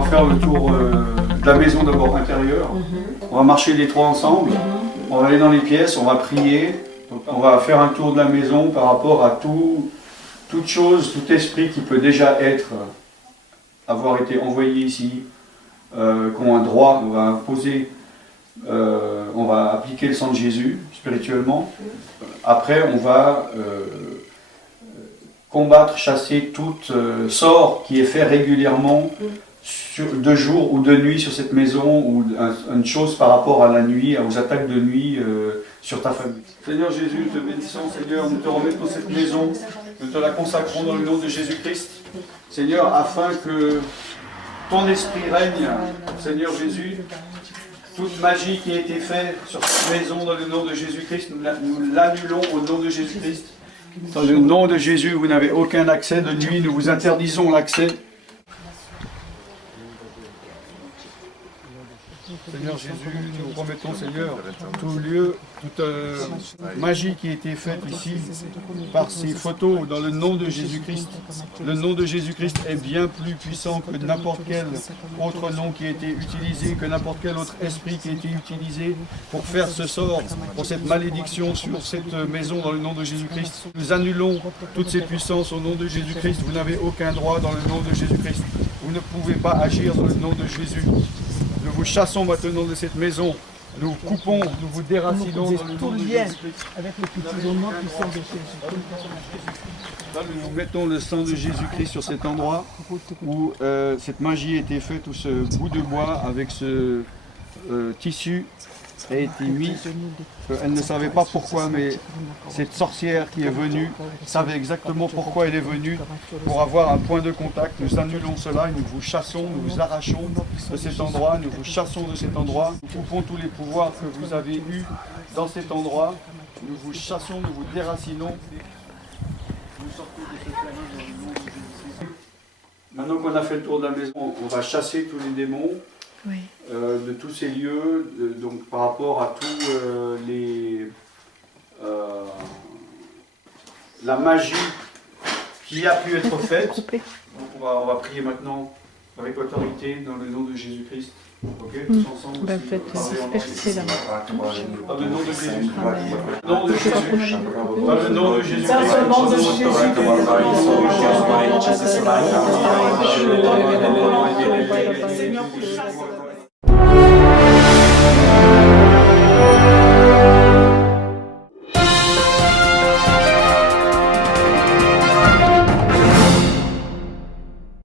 va faire le tour de la maison d'abord intérieure. On va marcher les trois ensemble. On va aller dans les pièces, on va prier. Donc, on va faire un tour de la maison par rapport à toute chose, tout esprit qui peut déjà avoir été envoyé ici, qui ont un droit, on va imposer, on va appliquer le sang de Jésus spirituellement. Après, on va combattre, chasser tout sort qui est fait régulièrement de jour ou de nuit sur cette maison, ou une chose par rapport à la nuit, aux attaques de nuit sur ta famille. Seigneur Jésus, nous te bénissons, Seigneur, nous te remettons cette maison, nous te la consacrons dans le nom de Jésus-Christ. Seigneur, afin que ton esprit règne, Seigneur Jésus, toute magie qui a été faite sur cette maison dans le nom de Jésus-Christ, nous l'annulons au nom de Jésus-Christ. Dans le nom de Jésus, vous n'avez aucun accès de nuit, nous vous interdisons l'accès. Seigneur Jésus, nous promettons, Seigneur, tout lieu, toute magie qui a été faite ici par ces photos dans le nom de Jésus-Christ. Le nom de Jésus-Christ est bien plus puissant que n'importe quel autre nom qui a été utilisé, que n'importe quel autre esprit qui a été utilisé pour faire ce sort, pour cette malédiction sur cette maison dans le nom de Jésus-Christ. Nous annulons toutes ces puissances au nom de Jésus-Christ. Vous n'avez aucun droit dans le nom de Jésus-Christ. Vous ne pouvez pas agir dans le nom de Jésus. Nous vous chassons maintenant de cette maison. Nous coupons, nous vous déracinons dans le nom de Jésus-Christ. Avec le petit nom puissant de Jésus. Là, nous mettons le sang de Jésus-Christ sur cet endroit où cette magie a été faite, où ce bout de bois avec ce tissu a été mis. Elle ne savait pas pourquoi, mais cette sorcière qui est venue savait exactement pourquoi elle est venue, pour avoir un point de contact. Nous annulons cela et nous vous chassons, nous vous arrachons de cet endroit, nous vous chassons de cet endroit. Nous coupons tous les pouvoirs que vous avez eus dans cet endroit. Nous vous chassons, nous vous déracinons. Vous sortez de ce terrain dans le nom de Jésus. Maintenant qu'on a fait le tour de la maison, on va chasser tous les démons. Oui. De tous ces lieux, donc par rapport à tous la magie qui a pu être faite. Donc on va prier maintenant avec autorité dans le nom de Jésus-Christ. Ok, tous ensemble. Faites disperser là. Dans le nom de Jésus. Dans le nom de Jésus. Dans le nom de Jésus. Dans le nom de Jésus. Seigneur,